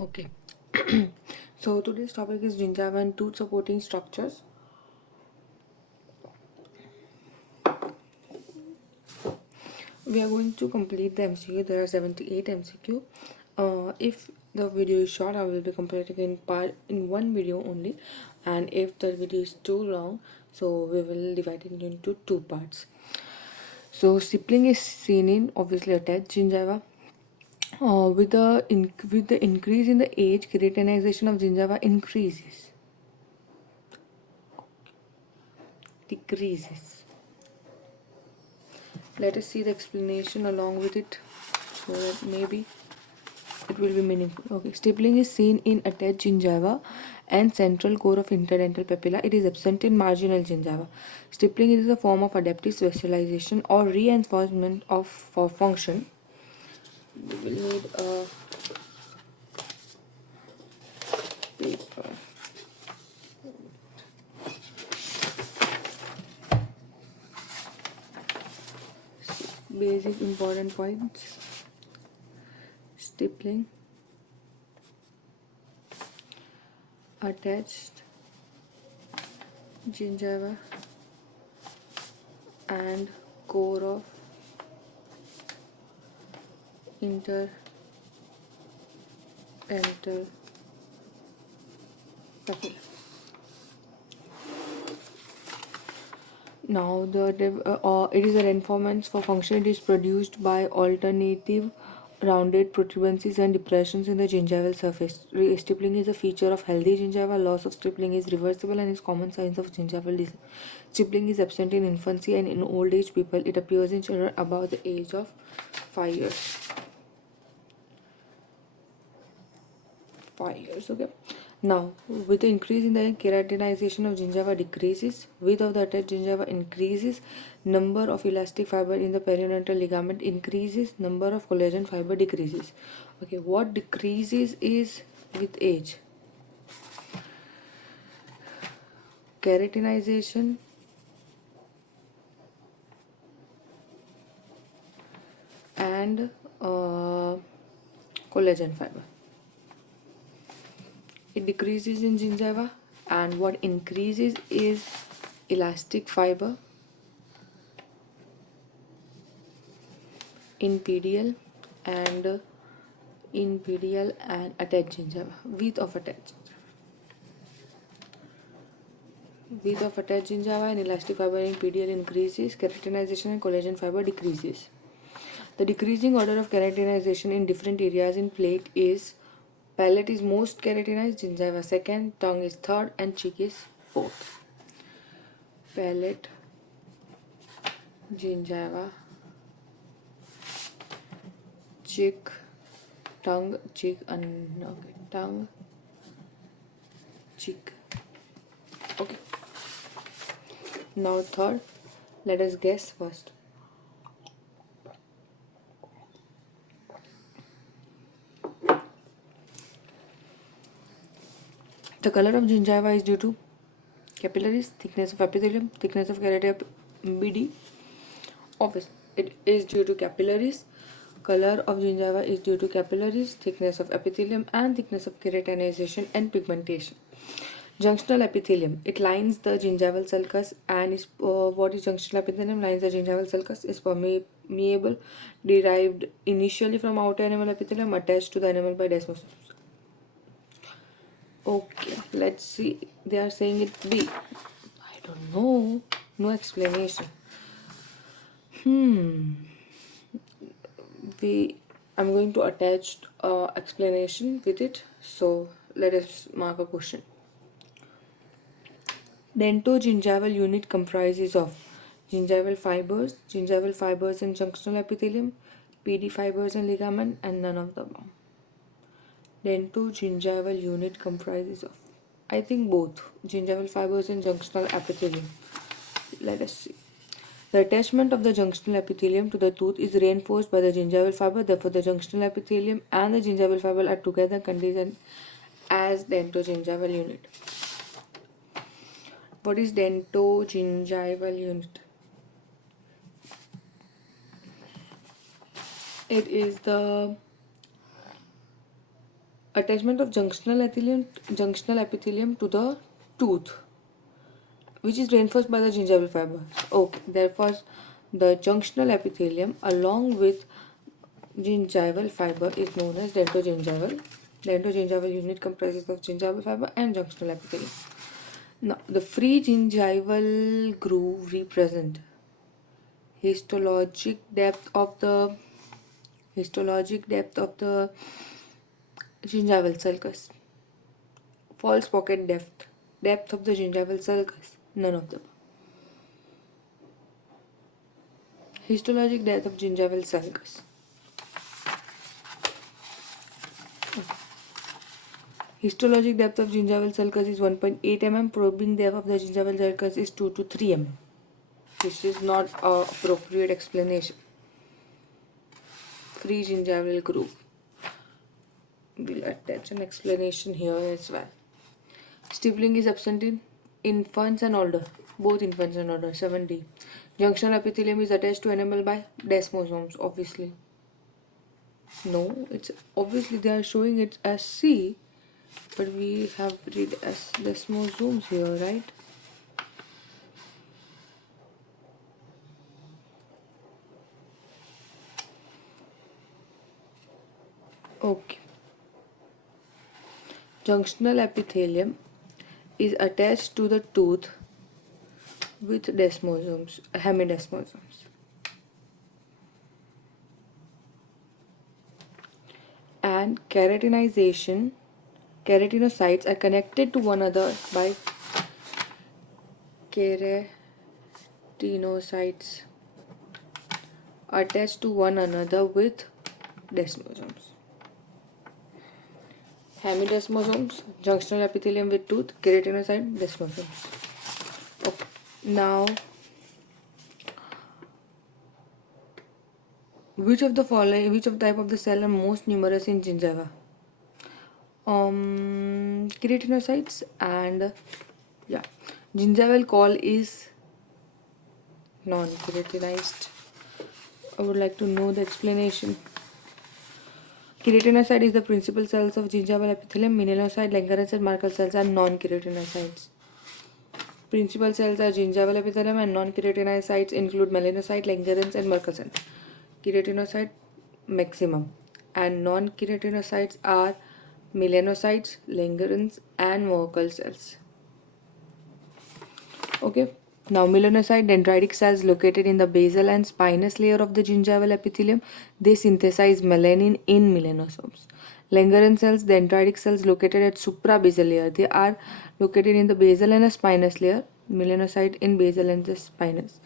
Okay. So today's topic is gingiva and tooth supporting structures. We are going to complete the MCQ. There are 78 MCQ. If the video is short, I will be completing in one video only, and if the video is too long, so we will divide it into two parts. So stippling is seen in obviously attached gingiva. With the increase in the age, keratinization of gingiva decreases. Let us see the explanation along with it so that maybe it will be meaningful. Okay, stippling is seen in attached gingiva and central core of interdental papilla. It is absent in marginal gingiva. Stippling is a form of adaptive specialization or reinforcement of for function. We will need a paper. Basic important points. Stippling, attached gingiva and core of interdental papilla. Now, it is a reinforcement for function. It is produced by alternative rounded protuberances and depressions in the gingival surface. Stippling is a feature of healthy gingiva. Loss of stippling is reversible and is common signs of gingival disease. Stippling is absent in infancy and in old age people. It appears in children above the age of 5 years. 5 years, okay. Now, with the increase in the keratinization of gingiva decreases, width of the attached gingiva increases, number of elastic fiber in the periodontal ligament increases, number of collagen fiber decreases. Okay, what decreases is with age? Keratinization and collagen fiber. It decreases in gingiva, and what increases is elastic fiber in PDL and attached gingiva. Width of attached gingiva and elastic fiber in PDL increases, keratinization and collagen fiber decreases. The decreasing order of keratinization in different areas in plate is: palate is most keratinized, gingiva second, tongue is third, and cheek is fourth. Palate, gingiva, cheek, tongue, cheek, tongue, cheek. Okay. Now third, let us guess first. The color of gingiva is due to capillaries, thickness of epithelium, thickness of keratin BD. Obviously, it is due to capillaries. Color of gingiva is due to capillaries, thickness of epithelium, and thickness of keratinization and pigmentation. Junctional epithelium. It lines the gingival sulcus and is what is junctional epithelium? Lines the gingival sulcus, is permeable, derived initially from outer enamel epithelium, attached to the enamel by desmosomes. Okay, let's see. They are saying it B. I don't know. No explanation. I'm going to attach explanation with it. So let us mark a question. Dentogingival unit comprises of gingival fibers and junctional epithelium, PD fibers and ligament, and none of the above. Dentogingival unit comprises of, I think, both gingival fibers and junctional epithelium. Let us see. The attachment of the junctional epithelium to the tooth is reinforced by the gingival fiber. Therefore, the junctional epithelium and the gingival fiber are together conditioned as dentogingival unit. What is dentogingival unit? It is the Attachment of junctional epithelium to the tooth, which is reinforced by the gingival fiber. Okay, therefore, the junctional epithelium along with gingival fiber is known as dentogingival. Dentogingival unit comprises of gingival fiber and junctional epithelium. Now, the free gingival groove represent histologic depth of the gingival sulcus. False pocket depth of the gingival sulcus, none of them. Histologic depth of gingival sulcus. Histologic depth of gingival sulcus is 1.8 mm. Probing depth of the gingival sulcus is 2 to 3 mm. This is not an appropriate explanation. Free gingival groove. We'll attach an explanation here as well. Stippling is absent in infants and older. Both infants and older. 7D. Junctional epithelium is attached to enamel by desmosomes. Obviously. No, it's obviously they are showing it as C, but we have read as desmosomes here, right? Okay. Junctional epithelium is attached to the tooth with desmosomes, hemidesmosomes. And keratinocytes are connected to one another by keratinocytes attached to one another with desmosomes. Hemidesmosomes, junctional epithelium with tooth, keratinocyte, desmosomes. Okay. Now, which of the type of the cell are most numerous in gingiva? Keratinocytes and gingival call is non-keratinized. I would like to know the explanation. Keratinocyte is the principal cells of gingival epithelium. Melanocyte, Langerhans and Merkel cells are non-keratinocytes. Principal cells are gingival epithelium and non-keratinized sites include melanocyte, Langerhans and Merkel cells. Keratinocyte maximum and non-keratinocytes are melanocytes, Langerhans and Merkel cells. Okay. Now, melanocyte dendritic cells located in the basal and spinous layer of the gingival epithelium, they synthesize melanin in melanosomes. Langerhans cells, dendritic cells located at suprabasal layer, they are located in the basal and a spinous layer. Melanocyte in basal and the spinous,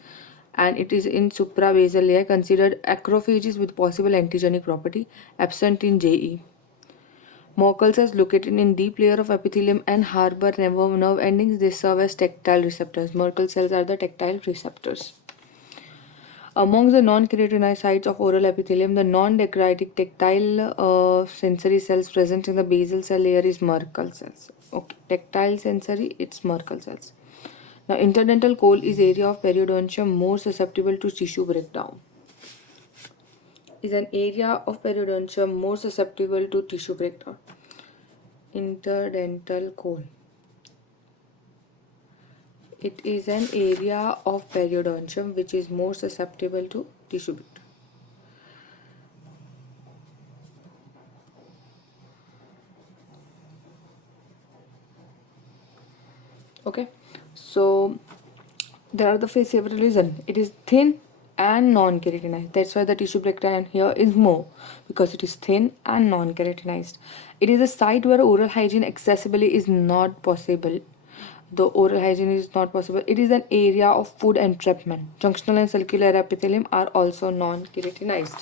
and it is in suprabasal layer, considered acrophages with possible antigenic property, absent in JE. Merkel cells located in deep layer of epithelium and harbor nerve endings, they serve as tactile receptors. Merkel cells are the tactile receptors. Among the non-keratinized sites of oral epithelium, the non-dendritic tactile sensory cells present in the basal cell layer is Merkel cells. Okay, tactile sensory, it's Merkel cells. Now, interdental coal is area of periodontia more susceptible to tissue breakdown. Is an area of periodontia more susceptible to tissue breakdown. Interdental coal. It is an area of periodontium which is more susceptible to tissue breakdown. Okay, so there are the several reasons. It is thin and non-keratinized. That's why the tissue breakdown here is more, because it is thin and non-keratinized. It is a site where oral hygiene accessibility is not possible. The oral hygiene is not possible. It is an area of food entrapment. Junctional and circular epithelium are also non-keratinized.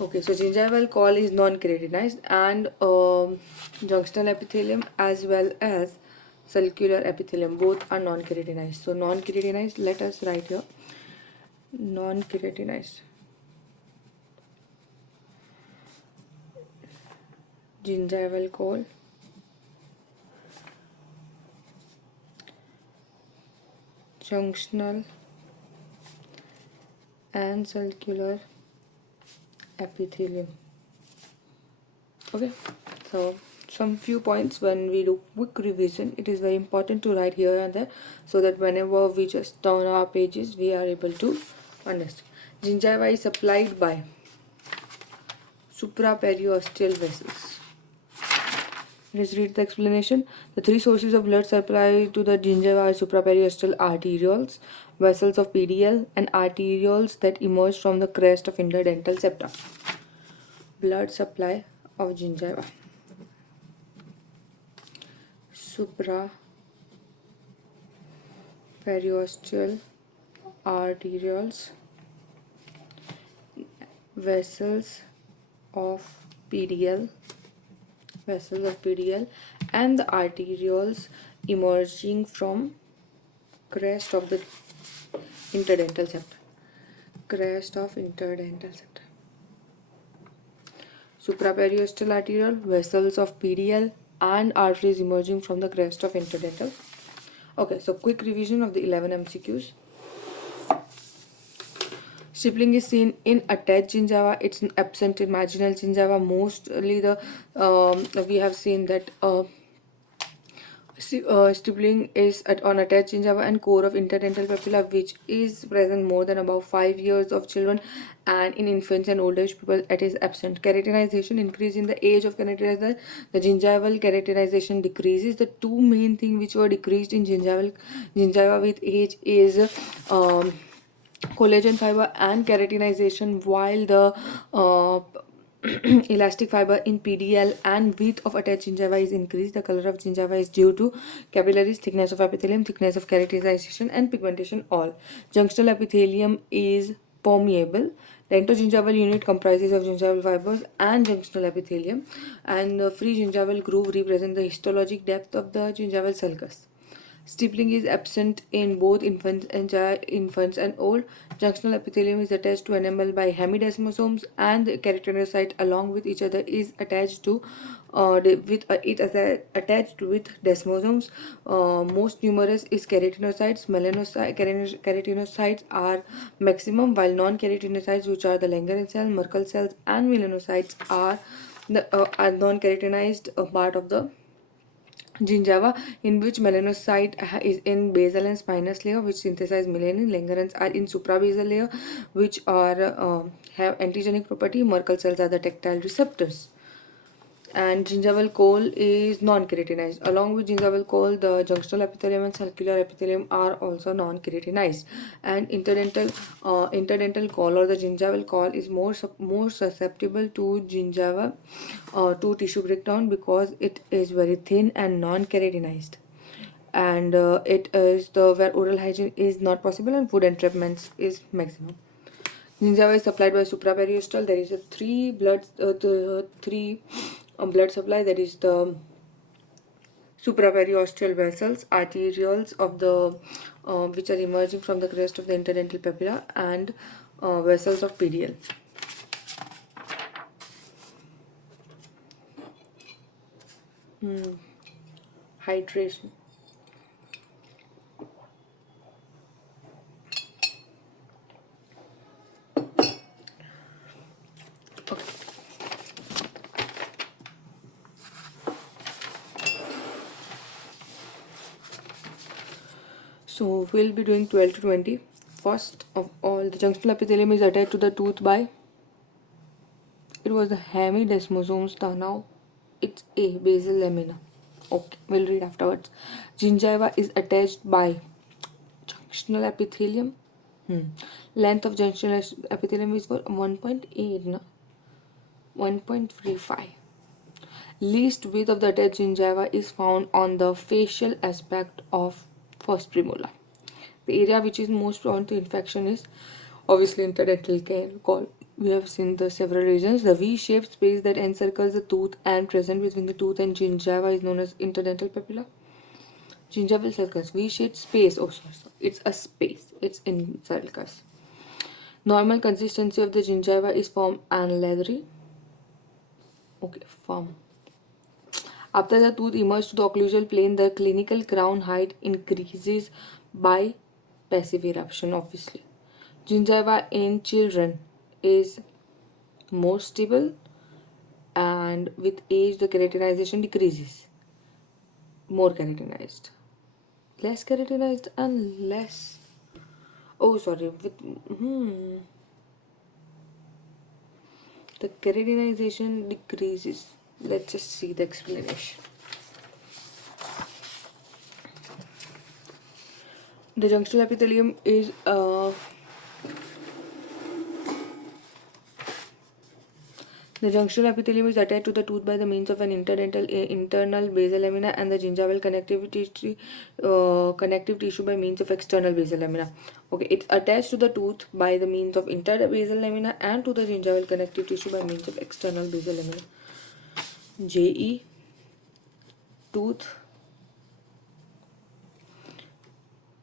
Okay, so gingival call is non-keratinized, and junctional epithelium as well as circular epithelium both are non-keratinized. So non-keratinized, let us write here non-keratinized. Gingival call, junctional and circular epithelium. Okay, So some few points when we do quick revision, it is very important to write here and there so that whenever we just turn our pages, we are able to understand. Gingiva is supplied by supraperiosteal vessels. Let's read the explanation. The three sources of blood supply to the gingiva are supraperiosteal arterioles, vessels of PDL, and arterioles that emerge from the crest of interdental septa. Blood supply of gingiva. Supraperiosteal arterioles, vessels of PDL, and the arterioles emerging from crest of the interdental septa. Supraperiosteal arteriole, vessels of PDL, and arteries emerging from the crest of interdental. Okay, so quick revision of the 11 MCQs. Stippling is seen in attached gingiva. It's absent in marginal gingiva. Mostly we have seen that stippling is on attached gingiva and core of interdental papilla, which is present more than about 5 years of children, and in infants and old age people it is absent. Keratinization increase in the age of keratinization. The gingival keratinization decreases. The two main things which were decreased in gingiva with age is collagen fiber and keratinization, while the elastic fiber in PDL and width of attached gingiva is increased. The color of gingiva is due to capillaries, thickness of epithelium, thickness of keratinization, and pigmentation. All junctional epithelium is permeable. The entogingival unit comprises of gingival fibers and junctional epithelium, and the free gingival groove represents the histologic depth of the gingival sulcus. Stippling is absent in both infants and old. Junctional epithelium is attached to enamel by hemidesmosomes, and the keratinocyte along with each other is attached to attached with desmosomes. Most numerous is keratinocytes. Keratinocytes are maximum, while non-keratinocytes, which are the Langerhans cells, Merkel cells, and melanocytes, are the non-keratinized part of the gingiva, in which melanocyte is in basal and spinous layer, which synthesize melanin. Langerhans are in suprabasal layer, which are have antigenic property. Merkel cells are the tactile receptors. And gingival coal is non-keratinized. Along with gingival coal, the junctional epithelium and circular epithelium are also non-keratinized. And interdental coal or the gingival coal is more susceptible to gingiva to tissue breakdown because it is very thin and non-keratinized. And it is where oral hygiene is not possible and food entrapments is maximum. Gingiva is supplied by supraperiosteal. There is a three blood supply. That is the supraperiosteal vessels, arterioles of the which are emerging from the crest of the interdental papilla, and vessels of PDL. Hydration. So we'll be doing 12 to 20. First of all, the junctional epithelium is attached to the tooth by, it was the hemidesmosomes, now it's a basal lamina. Okay, we'll read afterwards. Gingiva is attached by junctional epithelium. Length of junctional epithelium is for 1.8, no? 1.35. Least width of the attached gingiva is found on the facial aspect of first premolar. The area which is most prone to infection is obviously interdental coal. We have seen the several regions. The V-shaped space that encircles the tooth and present between the tooth and gingiva is known as interdental papilla. Gingival sulcus, V-shaped space. Oh, sorry. It's a space. It's in sulcus. Normal consistency of the gingiva is firm and leathery. Okay, firm. After the tooth emerges to the occlusal plane, the clinical crown height increases by passive eruption, obviously. Gingiva in children is more stable and with age the keratinization decreases. More keratinized, less keratinized, and less. Oh, sorry. The keratinization decreases. Let's just see the explanation. The junctional epithelium is the junctional epithelium is attached to the tooth by the means of an internal basal lamina and the gingival connective tissue by means of external basal lamina. Okay, it's attached to the tooth by the means of internal basal lamina and to the gingival connective tissue by means of external basal lamina. JE tooth,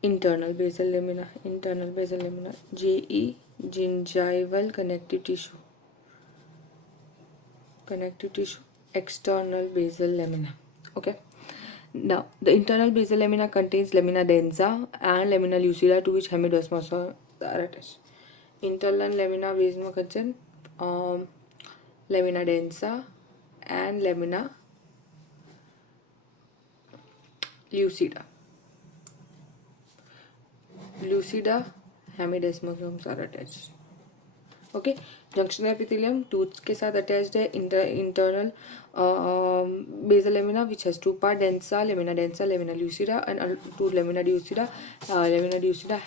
internal basal lamina, JE gingival connective tissue, external basal lamina. Okay, now the internal basal lamina contains lamina densa and lamina lucida, to which hemidesmosa are attached. Internal lamina basal contain lamina densa and lamina lucida. Hemidesmosomes are attached. Okay, junction epithelium tooth के साथ attached है. Internal basal lamina which has two part, lamina densa, lamina lucida, and to lamina lucida,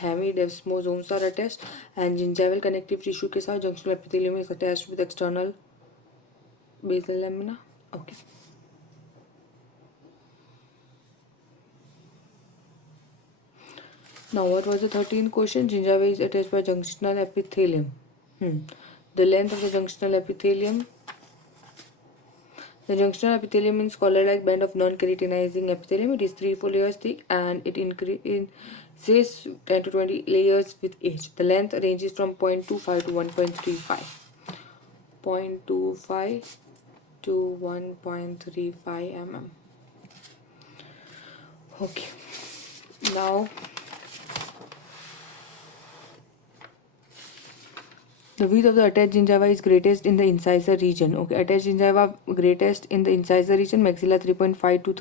hemidesmosomes are attached, and gingival connective tissue के साथ junctional epithelium is attached with external basal lamina. Okay. Now, what was the 13th question? Gingiva is attached by junctional epithelium. The length of the junctional epithelium. The junctional epithelium means collar-like band of non-keratinizing epithelium. It is 3-4 layers thick and it increases 10 to 20 layers with age. The length ranges from 0.25 to 1.35. 0.25 to 1.35 mm. Okay. Now, the width of the attached gingiva is greatest in the incisor region. Okay, attached gingiva greatest in the incisor region, maxilla 3.5 to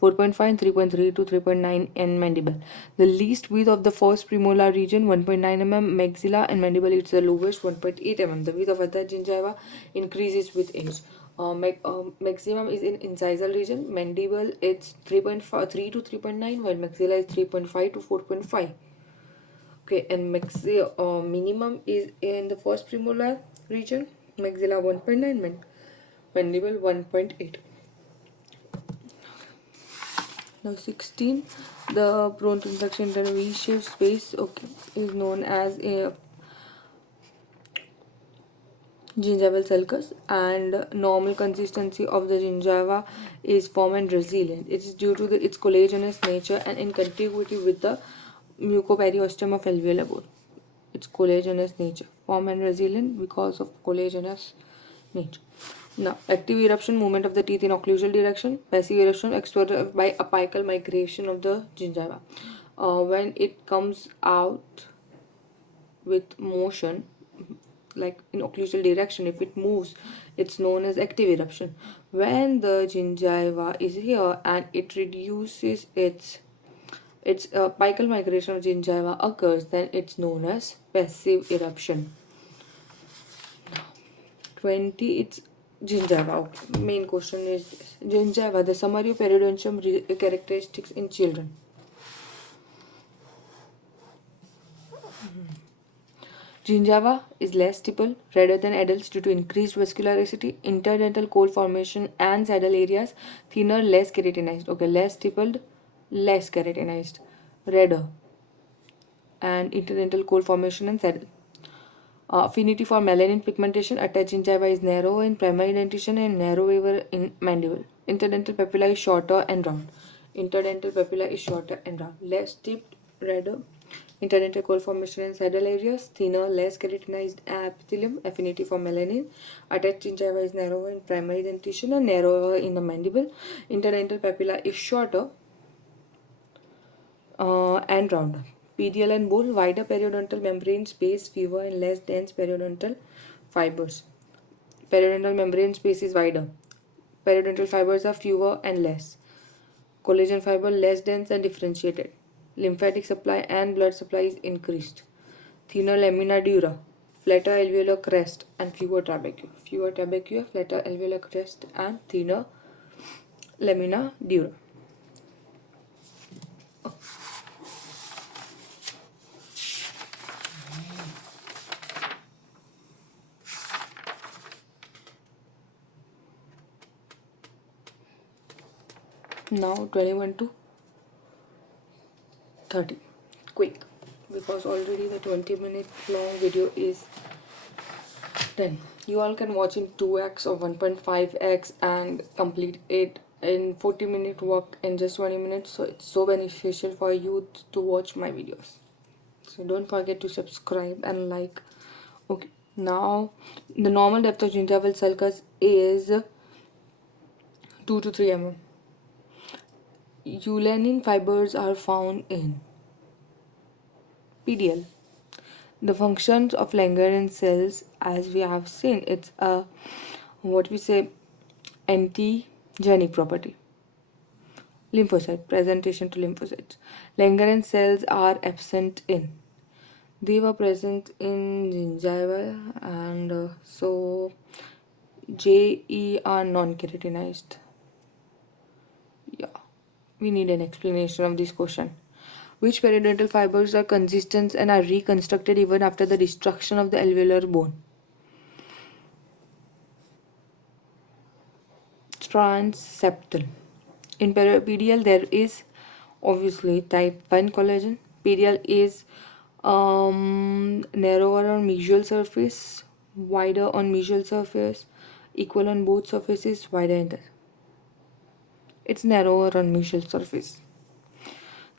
4.5 and 3.3 to 3.9 and mandible. The least width of the first premolar region 1.9 mm, maxilla and mandible it's the lowest 1.8 mm. The width of attached gingiva increases with age. Maximum is in incisor region, mandible it's 3.3 to 3.9, while maxilla is 3.5 to 4.5. Okay, and minimum is in the first premolar region, maxilla 1.9, mandible 1.8. Now 16, the prone to infection in the V-shaped space, okay, is known as a gingival sulcus, and normal consistency of the gingiva is firm and resilient. It is due to its collagenous nature and in contiguity with the mucoperiosteum of alveolar bone. Its collagenous nature, firm and resilient because of collagenous nature. Now, active eruption, movement of the teeth in occlusal direction. Passive eruption, external by apical migration of the gingiva. When it comes out with motion, like in occlusal direction, if it moves, it's known as active eruption. When the gingiva is here and it reduces its apical migration of gingiva occurs, then it's known as passive eruption. 20, it's gingiva. Okay. Main question is this. Gingiva, the summary of periodontium characteristics in children. Gingiva is less stipple, redder than adults due to increased vascularity, interdental cold formation and saddle areas, thinner, less keratinized. Okay, less stippled, less keratinized, redder, and interdental cold formation and saddle. Affinity for melanin pigmentation, attached gingiva is narrow in primary dentition and narrower in mandible. Interdental papilla is shorter and round. Less tipped, redder. Interdental cold formation in saddle areas, thinner, less keratinized epithelium, affinity for melanin. Attached gingiva is narrower in primary dentition and narrower in the mandible. Interdental papilla is shorter and rounder. Pedial and bone, wider periodontal membrane space, fewer and less dense periodontal fibers. Periodontal membrane space is wider. Periodontal fibers are fewer and less. Collagen fiber less dense and differentiated. Lymphatic supply and blood supply is increased. Thinner lamina dura, flatter alveolar crest and fewer trabeculae. Fewer trabeculae, flatter alveolar crest and thinner lamina dura. Now 21 to 30. Quick, because already the 20-minute long video is done. You all can watch in 2x or 1.5x and complete it in 40-minute work in just 20 minutes. So it's so beneficial for you to watch my videos. So don't forget to subscribe and like. Okay, now the normal depth of gingival sulcus is 2 to 3 mm. Eulanine fibers are found in PDL. The functions of Langerhans cells, as we have seen, it's a what we say antigenic property. Lymphocyte presentation to lymphocytes. Langerhans cells are absent in. They were present in gingiva and so JE are non-keratinized. Yeah, we need an explanation of this question. Which periodontal fibers are consistent and are reconstructed even after the destruction of the alveolar bone? Transseptal. In PDL, there is obviously type 1 collagen. PDL is narrower on mesial surface, wider on mesial surface, equal on both surfaces, wider inter. It's narrower on mesial surface.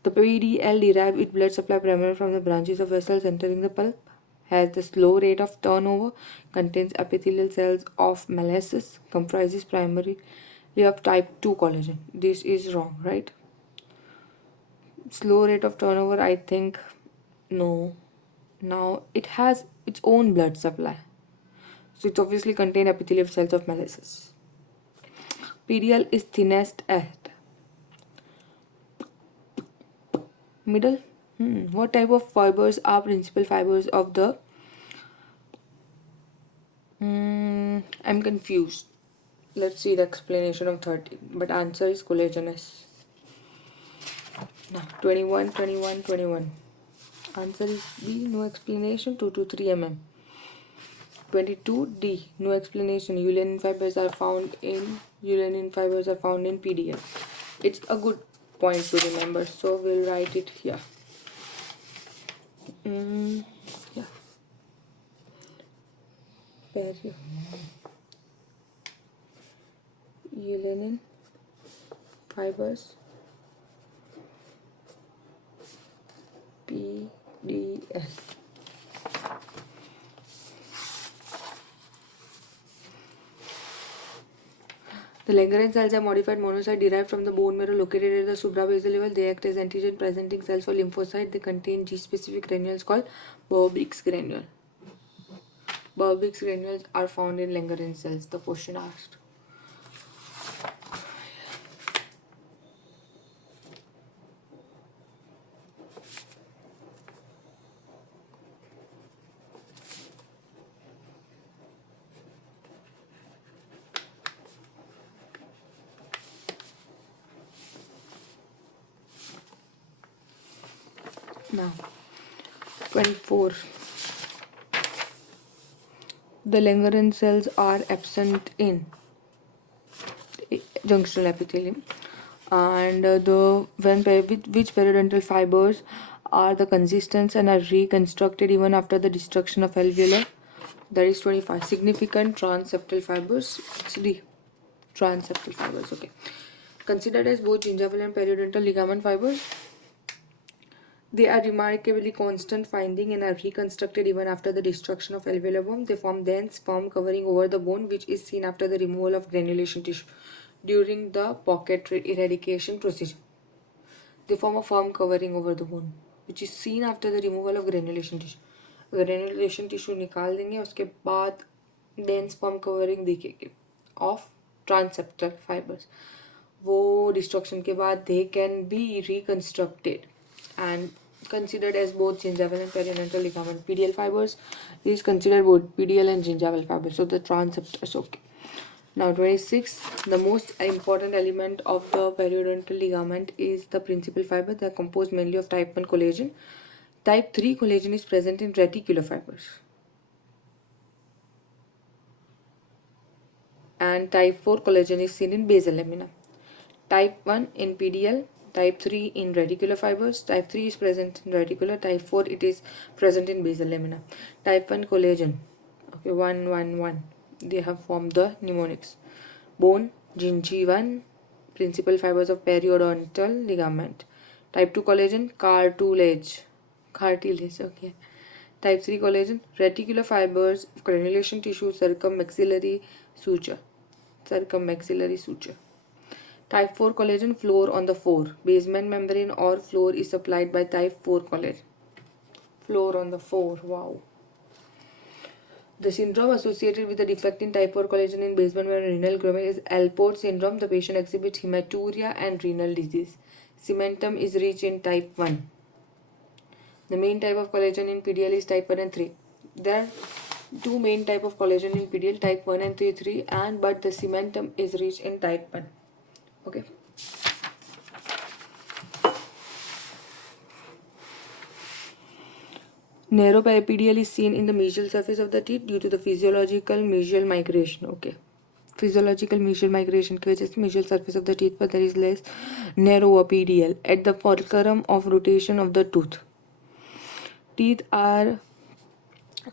The PDL derives its blood supply primarily from the branches of vessels entering the pulp, has the slow rate of turnover, contains epithelial cells of Malassez, comprises primarily of type 2 collagen. This is wrong, right? Slow rate of turnover, I think, no. Now, it has its own blood supply. So, it obviously contains epithelial cells of Malassez. PDL is thinnest at middle. What type of fibers are principal fibers of the I'm confused. Let's see the explanation of 30, but answer is collagenous. Now 21. Answer is B, no explanation, 2 to 3 mm. 22D, no explanation. Eulanine fibers are found in PDL. It's a good point to remember, so we'll write it here. Yeah. Eulanine fibers PDL. The Langerhans cells are modified monocytes derived from the bone marrow located at the suprabasal level. They act as antigen presenting cells for lymphocytes. They contain G-specific granules called Bowbig's granule. Bowbig's granules are found in Langerhans cells. The question asked. Now, 24. The Langerhans cells are absent in junctional epithelium, and which periodontal fibers are the consistent and are reconstructed even after the destruction of alveolar. That is 25. Significant transseptal fibers. It's D. Transseptal fibers. Okay. Considered as both gingival and periodontal ligament fibers. They are remarkably constant finding and are reconstructed even after the destruction of alveolar bone. They form dense film covering over the bone, which is seen after the removal of granulation tissue during the pocket eradication procedure. They form a firm covering over the bone, which is seen after the removal of granulation tissue. Granulation tissue निकाल देंगे, उसके बाद dense form covering दिखेगी of transseptal fibers. वो destruction के बाद they can be reconstructed and considered as both gingival and periodontal ligament. PDL fibers is considered both PDL and gingival fibers. So the transseptals, okay. Now 26, the most important element of the periodontal ligament is the principal fiber. They are composed mainly of type 1 collagen. Type 3 collagen is present in reticular fibers. And type 4 collagen is seen in basal lamina. Type 1 in PDL, type 3 in reticular fibers. Type 3 is present in reticular, type 4 it is present in basal lamina. Type 1 collagen, okay, 1, 1, 1. They have formed the mnemonics. Bone, gingival, principal fibers of periodontal ligament. Type 2 collagen, cartilage, okay. Type 3 collagen, reticular fibers, granulation tissue, circummaxillary suture. Type 4 collagen, floor on the 4. Basement membrane or floor is supplied by type 4 collagen. Floor on the 4, wow. The syndrome associated with the defect in type 4 collagen in basement membrane renal gromming is Alport syndrome. The patient exhibits hematuria and renal disease. Cementum is rich in type 1. The main type of collagen in PDL is type 1 and 3. There are two main type of collagen in PDL, type 1 and 3, but the cementum is rich in type 1. Okay. Narrow PDL is seen in the mesial surface of the teeth due to the physiological mesial migration. Okay. Physiological mesial migration की वजह से mesial surface of the teeth पर there is less narrower PDL at the fulcrum of rotation of the tooth. Teeth are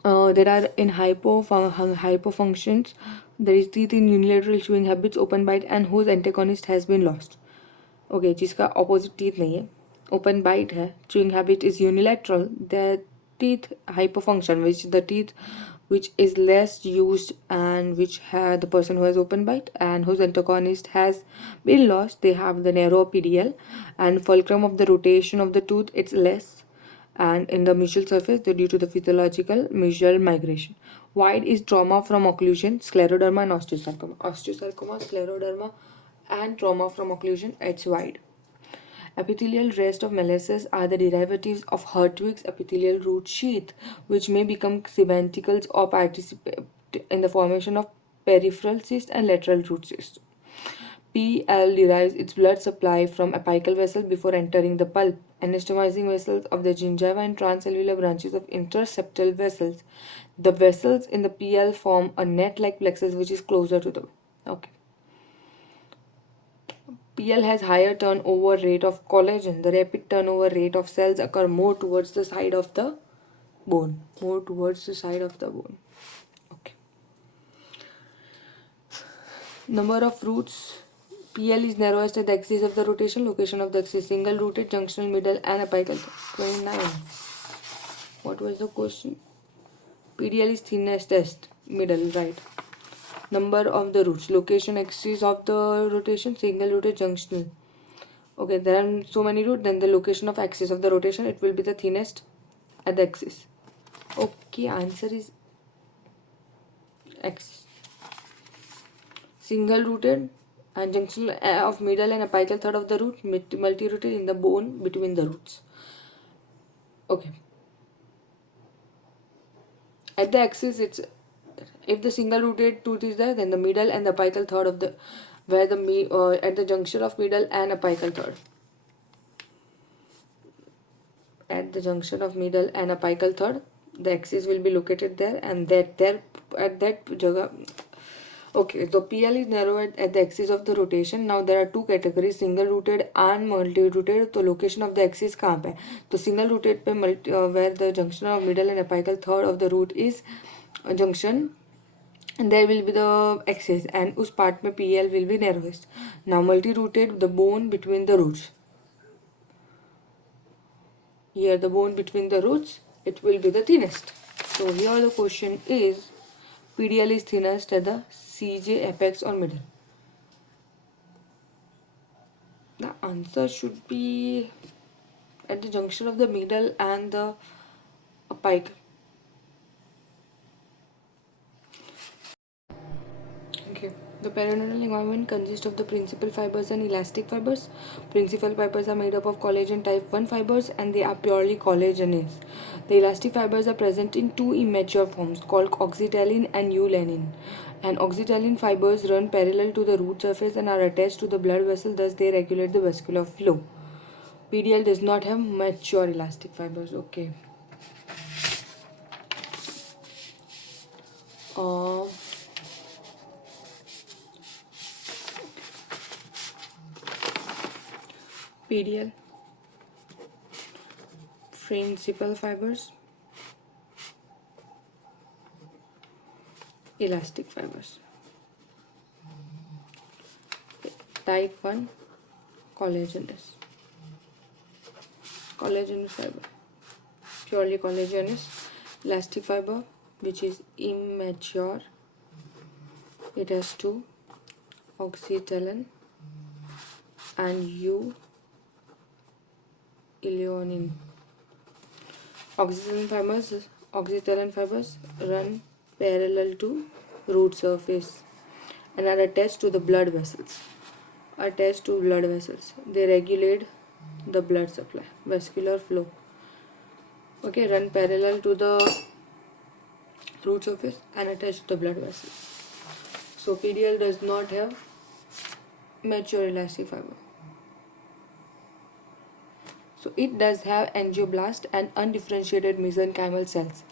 there are in hypofunctions. There is teeth in unilateral chewing habits, open bite, and whose antagonist has been lost. Okay, जिसका opposite teeth नहीं है, open bite है, chewing habit is unilateral. The teeth hypofunction, which is less used and which had the person who has open bite and whose antagonist has been lost, they have the narrow PDL, and fulcrum of the rotation of the tooth it's less, and in the mesial surface due to the physiological mesial migration. Wide is trauma from occlusion, scleroderma and osteosarcoma. Osteosarcoma, scleroderma and trauma from occlusion, it's wide. Epithelial rest of Melissus are the derivatives of Hertwig's epithelial root sheath, which may become cementicles or participate in the formation of peripheral cyst and lateral root cyst. PL derives its blood supply from apical vessels before entering the pulp, anastomizing vessels of the gingiva and transalveolar branches of interseptal vessels. The vessels in the PL form a net-like plexus which is closer to the... Okay. PL has higher turnover rate of collagen. The rapid turnover rate of cells occur more towards the side of the bone. Okay. Number of roots. PL is narrowest at the axis of the rotation. Location of the axis: single rooted, junctional, middle, and apical. 29. What was the question? PDL is thinnest, middle, right. Number of the roots. Location, axis of the rotation, single rooted, junctional. Okay, there are so many roots, then the location of axis of the rotation, it will be the thinnest at the axis. Okay, answer is axis. Single rooted and junctional of middle and apical third of the root, multi-rooted in the bone between the roots. Okay. At the axis, it's if the single rooted tooth is there, then the middle and the apical third of the at the junction of middle and apical third. At the junction of middle and apical third, the axis will be located there, and at that jagah. Okay, so PL is narrowed at the axis of the rotation. Now there are two categories, single rooted and multi rooted. So location of the axis कहाँ पे? तो single rooted पे where the junction of middle and apical third of the root is junction, and there will be the axis, and उस part में PL will be narrowest. Now multi rooted, the bone between the roots. Here the bone between the roots, it will be the thinnest. So here the question is, PDL is thinnest at the CJ, apex or middle. The answer should be at the junction of the middle and the apical. The periodontal environment consists of the principal fibers and elastic fibers. Principal fibers are made up of collagen type 1 fibers and they are purely collagenous. The elastic fibers are present in two immature forms called oxytocin and eulenin. And oxytocin fibers run parallel to the root surface and are attached to the blood vessel, thus they regulate the vascular flow. PDL does not have mature elastic fibers. Okay. Uh, PDL principal fibers, elastic fibers. Type 1 collagenous. Collagenous fiber, purely collagenous. Elastic fiber, which is immature, it has two, oxytocin and eulenin. Oxytocin fibers run parallel to root surface and are attached to the blood vessels. They regulate the blood supply, vascular flow. Okay, run parallel to the root surface and attached to the blood vessels. So PDL does not have mature elastic fiber. So it does have angioblast and undifferentiated mesenchymal cells.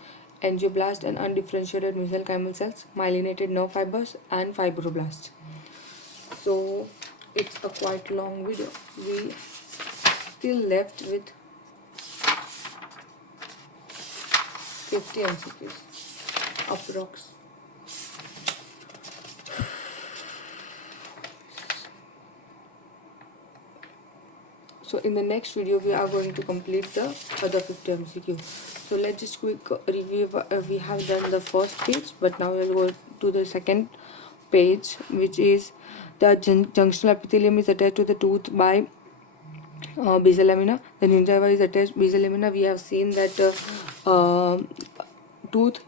Angioblast and undifferentiated mesenchymal cells, myelinated nerve fibers and fibroblasts. So it's a quite long video. We still left with 50 MCQs approx. So in the next video we are going to complete the other 50 MCQ. So let's just quick review. We have done the first page, but now we'll go to the second page, which is the junctional epithelium is attached to the tooth by basal lamina. The gingiva is attached basal lamina. We have seen that tooth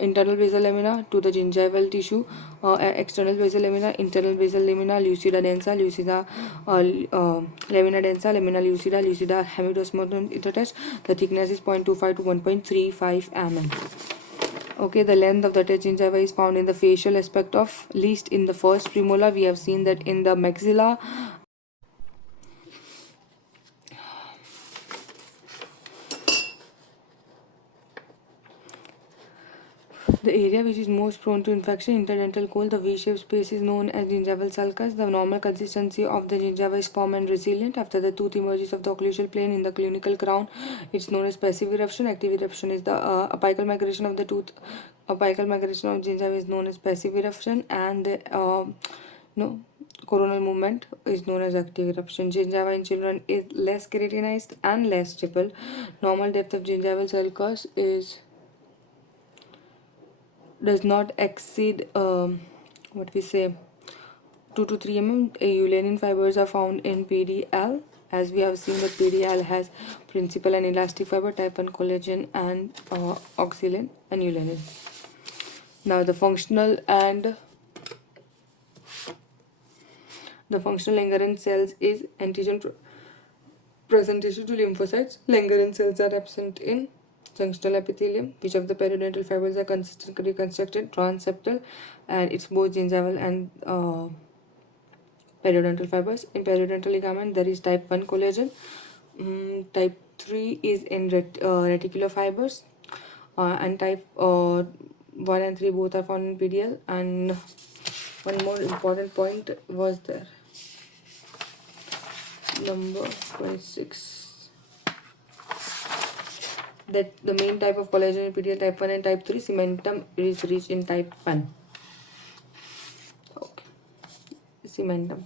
internal basal lamina to the gingival tissue, external basal lamina, internal basal lamina, lucida densa, lucida lamina densa, lamina lucida, lucida hemidosmotum is attached. The thickness is 0.25 to 1.35 mm. Okay, the length of the attached gingiva is found in the facial aspect of least in the first premolar. We have seen that in the maxilla. The area which is most prone to infection, interdental cold, the V-shaped space is known as gingival sulcus. The normal consistency of the gingiva is firm and resilient. After the tooth emerges of the occlusal plane in the clinical crown, it's known as passive eruption. Active eruption is the apical migration of the tooth. Apical migration of gingiva is known as passive eruption, and the coronal movement is known as active eruption. Gingiva in children is less keratinized and less stipple. Normal depth of gingival sulcus does not exceed 2 to 3 mm. Eulenin fibers are found in PDL, as we have seen that PDL has principal and elastic fiber, type 1 collagen and oxytocin and eulenin. Now the functional Langerhans cells is antigen presentation to lymphocytes. Langerhans cells are absent in junctional epithelium. Which of the periodontal fibers are consistently reconstructed? Transseptal, and it's both gingival and periodontal fibers. In periodontal ligament, there is type 1 collagen. Type 3 is in reticular fibers, and type 1 and 3 both are found in PDL. And one more important point was there. Number 26. That the main type of collagen in PDL type 1 and type 3, cementum is rich in type 1. Okay. Cementum.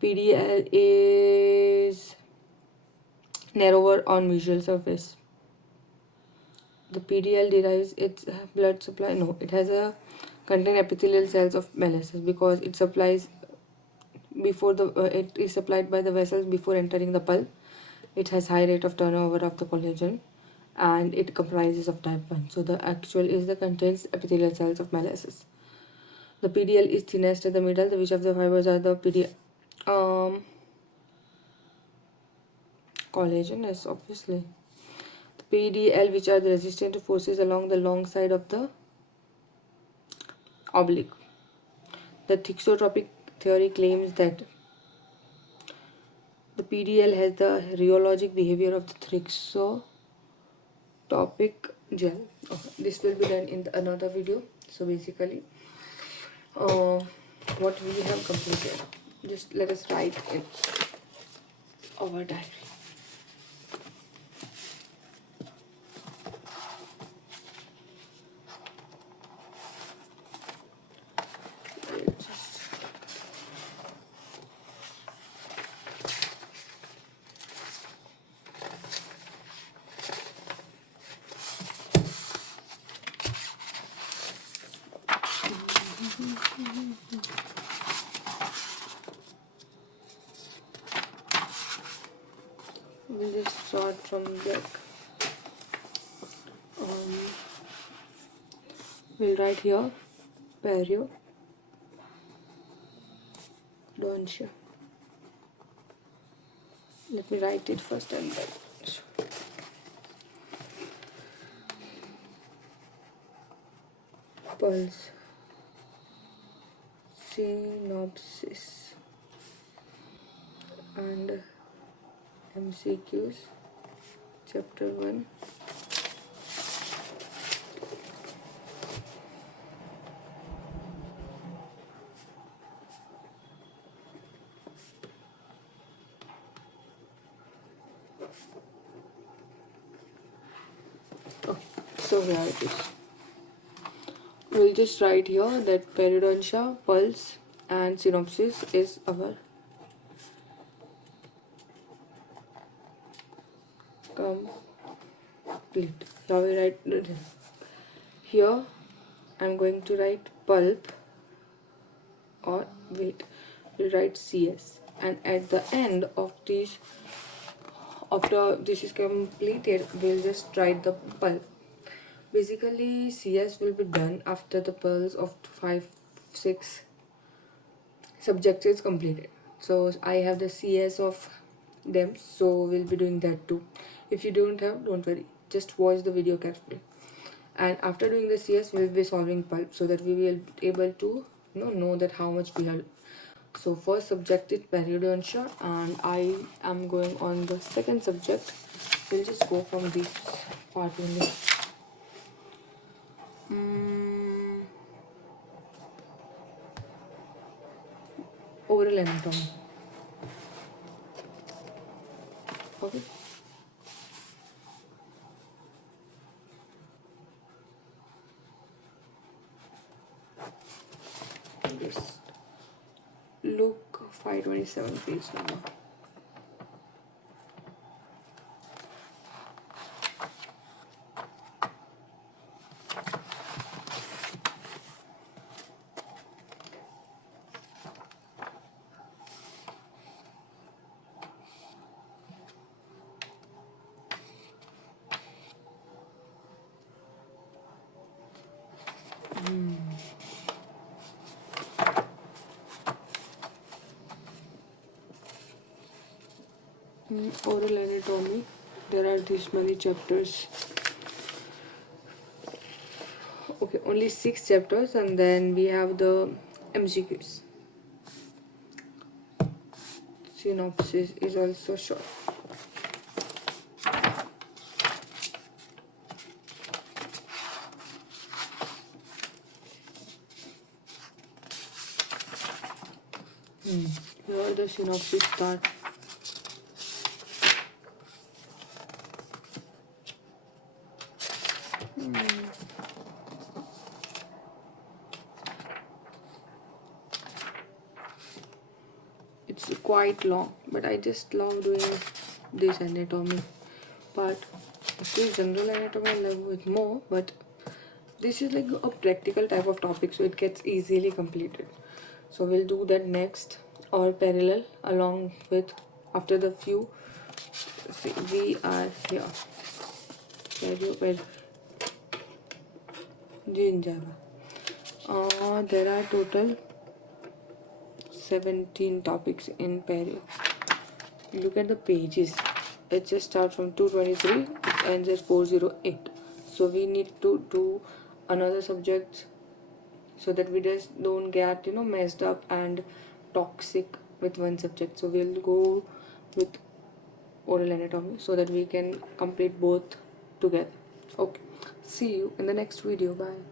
PDL is narrower on visual surface. The PDL derives its blood supply. No, it has a contain epithelial cells of molluscs because it supplies before the it is supplied by the vessels before entering the pulp. It has high rate of turnover of the collagen, and it comprises of type 1. So the actual is the contains epithelial cells of molluscs. The PDL is thinnest at the middle. The which of the fibers are the PDL? Collagenous, obviously. The PDL, which are the resistant to forces along the long side of the oblique. The thixotropic theory claims that the PDL has the rheologic behavior of the thixotropic gel. Okay, this will be done in another video. So basically, what we have completed, just let us write in our diary. We'll just start from back. We'll write here periodontia. Let me write it first and then. Pulse, synopsis, and MCQS, chapter 1. Okay, so here it is. We'll just write here that periodontia, pulse, and synopsis is our complete. Now we write here. I'm going to write pulp, or wait, we'll write CS, and at the end of this, after this is completed, we'll just write the pulp. Basically, CS will be done after the pulse of 5-6 subjects is completed. So I have the CS of them, so we'll be doing that too. If you don't have, don't worry, just watch the video carefully. And after doing the CS, we'll be solving pulp, so that we will be able to know that how much we have. So first subject is periodontia, and I am going on the second subject. We'll just go from this part only. Oral anatomy. Okay. Just look 527 page number. Oral anatomy, there are these many chapters. Okay, only 6 chapters, and then we have the MCQs. Synopsis is also short. Here the synopsis start. It's quite long, but I just love doing this anatomy part. Of course, general anatomy I love it more, but this is like a practical type of topic, so it gets easily completed. So we'll do that next, or parallel along with, after the few. See, we are here. Gingival. There are total 17 topics in perio. Look at the pages. It just starts from 223, it ends at 408. So we need to do another subject so that we just don't get messed up and toxic with one subject. So we'll go with oral anatomy so that we can complete both together. Okay, see you in the next video. Bye.